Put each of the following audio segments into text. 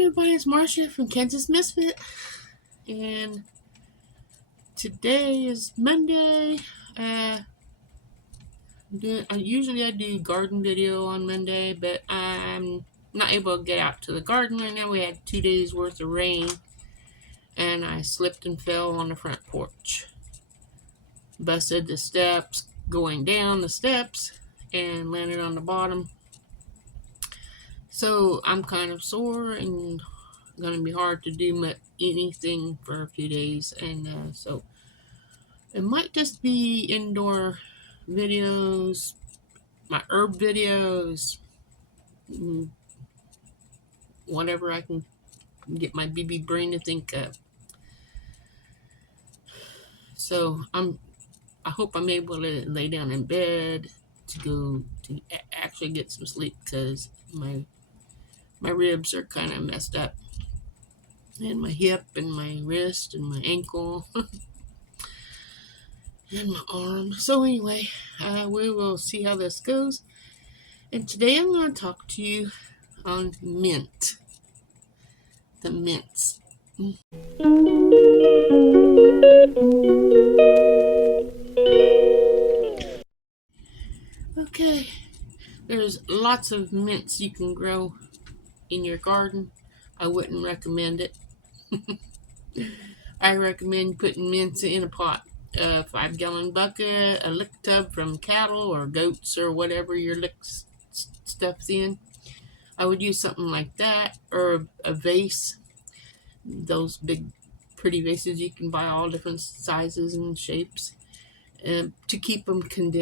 Hey everybody, it's Marcia from Kansas Misfit, and today is Monday. Usually I do garden video on Monday, but I'm not able to get out to the garden right now. We had 2 days worth of rain, and I slipped and fell on the front porch. Busted the steps going down the steps and landed on the bottom. So I'm kind of sore and going to be hard to do anything for a few days, and so it might just be indoor videos, my herb videos, whatever I can get my BB brain to think of. So I hope I'm able to lay down in bed to go to actually get some sleep, because my ribs are kind of messed up, and my hip and my wrist and my ankle and my arm. So anyway, we will see how this goes. And today I'm going to talk to you on mint. The mints. Okay, there's lots of mints you can grow in your garden. I wouldn't recommend it. I recommend putting mints in a pot. A 5-gallon bucket, a lick tub from cattle or goats or whatever your lick stuff's in. I would use something like that, or a vase. Those big pretty vases you can buy all different sizes and shapes, to keep them keep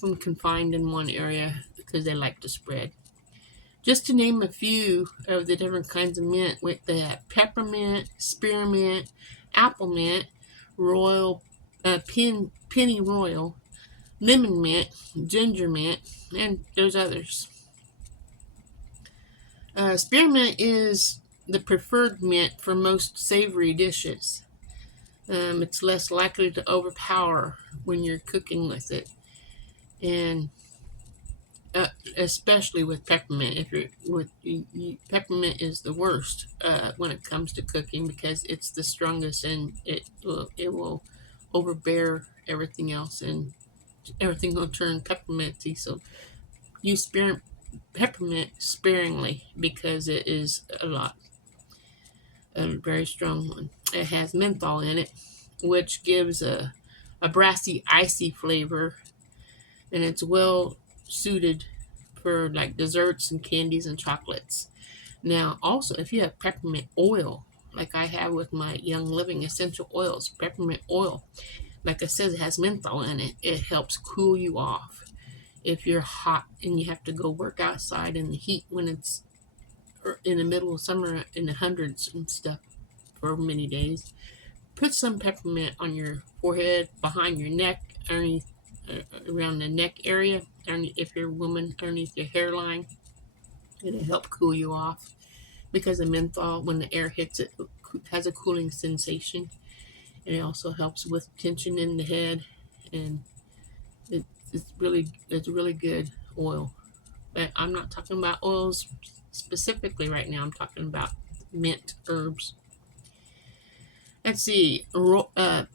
them confined in one area, because they like to spread. Just to name a few of the different kinds of mint, with the peppermint, spearmint, apple mint, royal, penny royal, lemon mint, ginger mint, and there's others. Spearmint is the preferred mint for most savory dishes. It's less likely to overpower when you're cooking with it, and especially with peppermint. If you're with peppermint is the worst when it comes to cooking, because it's the strongest, and it will overbear everything else, and everything will turn pepperminty. So use peppermint sparingly, because it is a very strong one. It has menthol in it, which gives a brassy, icy flavor, and it's well suited for like desserts and candies and chocolates. Now, also, if you have peppermint oil, like I have with my Young Living essential oils, peppermint oil, like I said, it has menthol in it. It helps cool you off if you're hot and you have to go work outside in the heat when it's in the middle of summer in the hundreds and stuff for many days. Put some peppermint on your forehead, behind your neck, underneath, around the neck area, if you're a woman, underneath your hairline. It'll help cool you off, because the menthol, when the air hits it, has a cooling sensation. And it also helps with tension in the head, and it's really good oil. But I'm not talking about oils specifically right now. I'm talking about mint herbs. Let's see,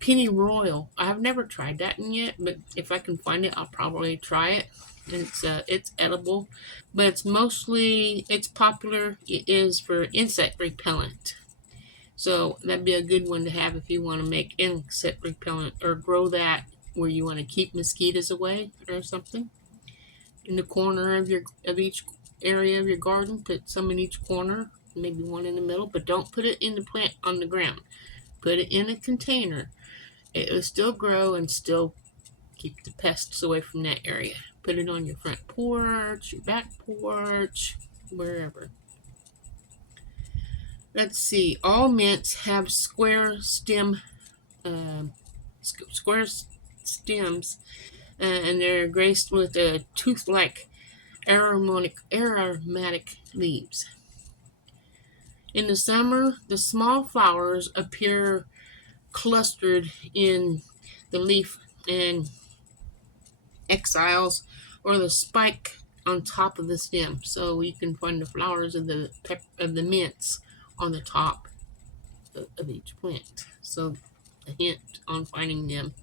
penny royal. I've never tried that one yet, but if I can find it, I'll probably try it. It's edible, but it's popular. It is for insect repellent. So that'd be a good one to have if you want to make insect repellent, or grow that where you want to keep mosquitoes away or something. In the corner of each area of your garden, put some in each corner, maybe one in the middle, but don't put it in the plant on the ground. Put it in a container. It will still grow and still keep the pests away from that area. Put it on your front porch, your back porch, wherever. Let's see. All mints have square stems, and they're graced with tooth-like aromatic leaves. In the summer, the small flowers appear clustered in the leaf and exiles, or the spike on top of the stem, so you can find the flowers of the mints on the top of each plant. So a hint on finding them.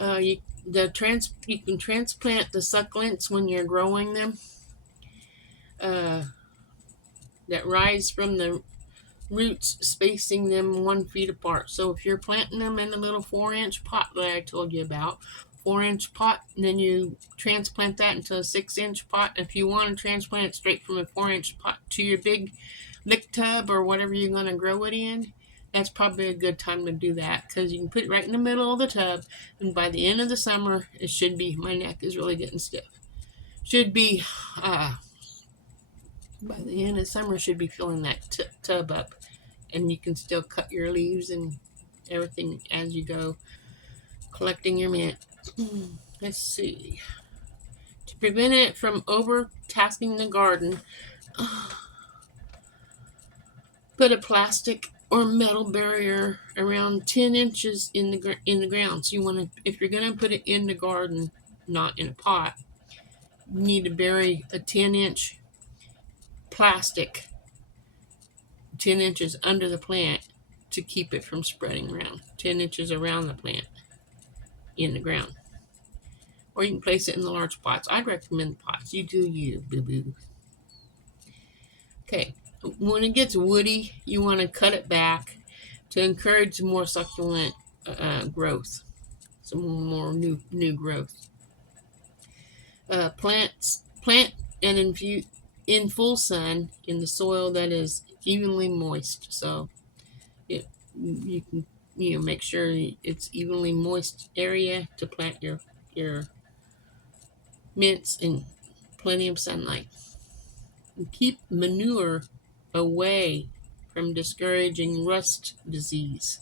You can transplant the succulents when you're growing them. That rise from the roots, spacing them 1 feet apart. So if you're planting them in a little 4-inch pot that I told you about, 4-inch pot, and then you transplant that into a 6-inch pot. If you want to transplant it straight from a 4-inch pot to your big lick tub or whatever you're going to grow it in, that's probably a good time to do that, because you can put it right in the middle of the tub, and by the end of the summer, it should be, my neck is really getting stiff, should be, by the end of summer, should be filling that tub up, and you can still cut your leaves and everything as you go collecting your mint. Let's see. To prevent it from overtasking the garden, put a plastic or metal barrier around 10 inches in the ground. So you want to, if you're going to put it in the garden, not in a pot, you need to bury a 10-inch plastic 10 inches under the plant to keep it from spreading around. 10 inches around the plant in the ground. Or you can place it in the large pots. I'd recommend pots. You do you, boo-boo. Okay, when it gets woody, you want to cut it back to encourage more succulent growth, some more new growth. Plant and infuse in full sun in the soil that is evenly moist. So you can make sure it's evenly moist area to plant your mints in plenty of sunlight. And keep manure away from discouraging rust disease.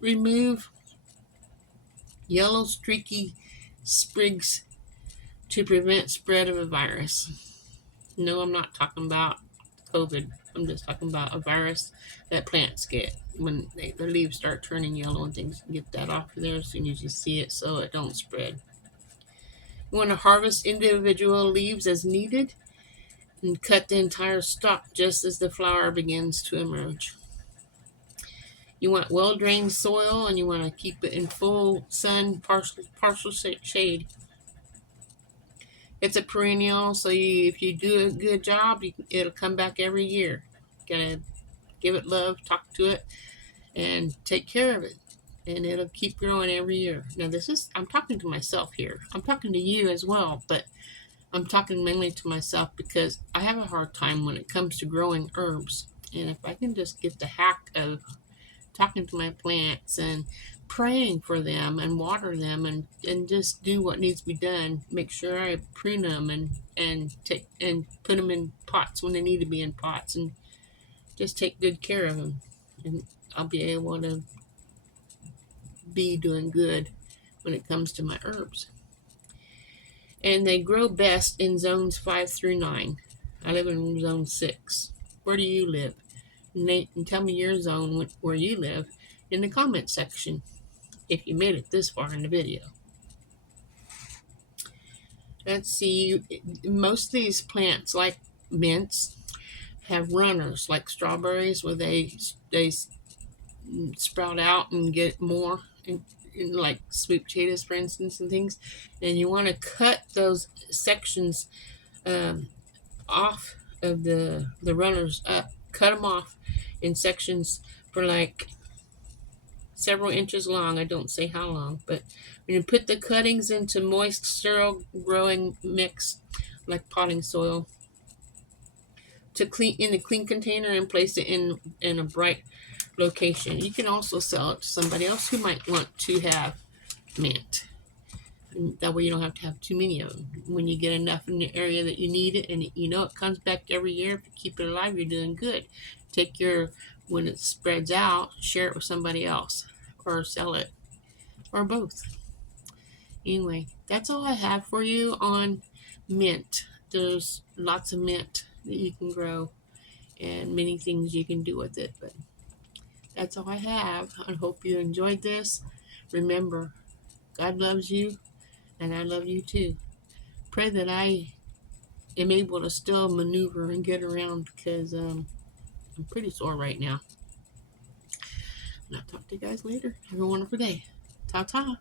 Remove yellow streaky sprigs to prevent spread of a virus. No, I'm not talking about COVID. I'm just talking about a virus that plants get when their leaves start turning yellow and things. Get that off of there as soon as you see it so it don't spread. You want to harvest individual leaves as needed and cut the entire stalk just as the flower begins to emerge. You want well-drained soil, and you want to keep it in full sun, partial shade. It's a perennial, so if you do a good job, it'll come back every year. You gotta give it love, talk to it, and take care of it, and it'll keep growing every year. Now, I'm talking to myself here. I'm talking to you as well, but I'm talking mainly to myself because I have a hard time when it comes to growing herbs. And if I can just get the hack of talking to my plants and praying for them and water them and just do what needs to be done, make sure I prune them and put them in pots when they need to be in pots, and just take good care of them, and I'll be able to be doing good when it comes to my herbs. And they grow best in zones 5 through 9. I live in zone 6. Where do you live? And tell me your zone where you live in the comment section if you made it this far in the video. Let's see. Most of these plants, like mints, have runners, like strawberries, where they sprout out and get more, in like sweet potatoes, for instance, and things. And you want to cut those sections off of the runners up. Cut them off in sections for like several inches long. I don't say how long, but when you put the cuttings into moist, sterile growing mix, like potting soil, in a clean container and place it in a bright location. You can also sell it to somebody else who might want to have mint. And that way you don't have to have too many of them. When you get enough in the area that you need it, and you know it comes back every year, if you keep it alive, you're doing good. When it spreads out, share it with somebody else, or sell it, or both. Anyway, that's all I have for you on mint. There's lots of mint that you can grow, and many things you can do with it, but that's all I have. I hope you enjoyed this. Remember, God loves you. And I love you too. Pray that I am able to still maneuver and get around because I'm pretty sore right now. And I'll talk to you guys later. Have a wonderful day. Ta ta.